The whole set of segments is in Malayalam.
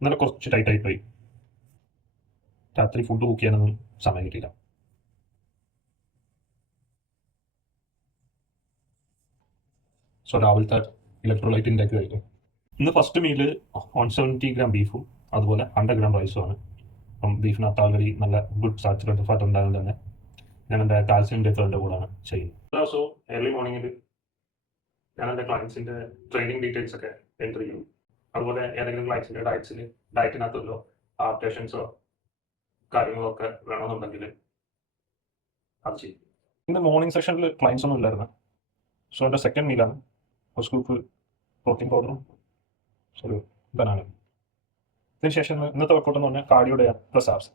ഇന്നലെ കുറച്ച് ടൈറ്റായി പോയി. രാത്രി ഫുഡ് കുക്ക് ചെയ്യാനൊന്നും സമയം കിട്ടിയില്ല. സോ രാവിലത്തെ ഇലക്ട്രോലൈറ്റ് ഇൻടേക്ക് കഴിഞ്ഞു. ഇന്ന് ഫസ്റ്റ് മീല് 170 ഗ്രാം ബീഫും അതുപോലെ 100 ഗ്രാം റൈസുമാണ്. അപ്പം ബീഫിനകത്ത് ആൾറെഡി നല്ല ഗുഡ് സാച്ചുറേറ്റഡ് ഫാറ്റ് ഉണ്ടായത് തന്നെ ഞാൻ എൻ്റെ കാൽസ്യം ഇൻടേക്കറിൻ്റെ കൂടെയാണ് ചെയ്യുന്നത്. സോ ഏർലി മോർണിംഗിൽ ഞാൻ എൻ്റെ ക്ലയൻസിൻ്റെ ട്രെയിനിങ് ഡീറ്റെയിൽസ് ഒക്കെ എൻ്റർ ചെയ്യും. അതുപോലെ ഏതെങ്കിലും ക്ലയൻസിൻ്റെ ഡയറ്റിനകത്തുള്ളോ അപ്ഡേഷൻസോ കാര്യങ്ങളോ ഒക്കെ വേണമെന്നുണ്ടെങ്കിൽ അത് ചെയ്യും. ഇന്ന് മോർണിംഗ് സെഷനിൽ ക്ലയൻസ് ഒന്നും ഇല്ലായിരുന്നു. സോ എൻ്റെ സെക്കൻഡ് മീലാണ് ഒരു സ്കൂപ്പ് പ്രോട്ടീൻ പൗഡറും ഒരു ബനാന. ഇതിനുശേഷം ഇന്നത്തെ വർക്കൗട്ട് എന്ന് പറഞ്ഞാൽ കാർഡിയോയുടെ പ്ലസ് ആപ്സ്.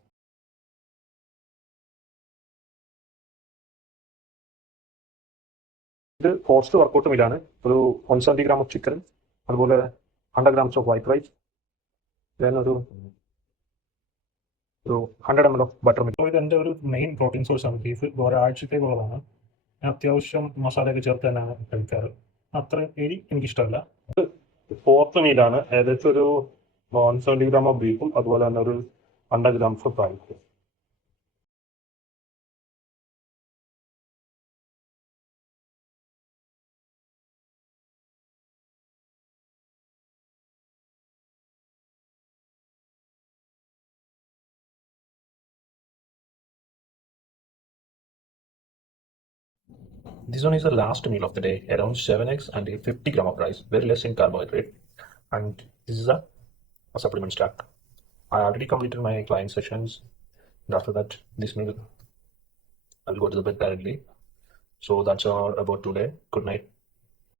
ഇത് ഫോർസ്റ്റ് വർക്കൗട്ട് മീലാണ്. ഒരു 170 ഗ്രാം ഓഫ് ചിക്കൻ, അതുപോലെ 100 ഗ്രാംസ് ഓഫ് വൈറ്റ് റൈസ്, ഒരു 100 ml ഓഫ് ബട്ടർ മിൽക്ക്. ഇത് എൻ്റെ ഒരു മെയിൻ പ്രോട്ടീൻ സോഴ്സാണ്. ബീഫ് ഒരാഴ്ചത്തേക്കുള്ളതാണ്. ഞാൻ അത്യാവശ്യം മസാലയൊക്കെ ചേർത്ത് തന്നെയാണ് കഴിക്കാറ്. അത്ര എരി എനിക്കിഷ്ടമല്ല. ഫോർത്ത് മീലാണ്. ഏകദേശം ഒരു 170 ഗ്രാം ഓഫ് ബീഫും അതുപോലെ തന്നെ ഒരു 100 grams of rice. This one is the last meal of the day, around 7 eggs and 50 gram of rice, very less in carbohydrate. And this is a supplement stack. I already completed my client sessions, and after that, this meal, I'll go to the bed directly. So that's all about today. Good night.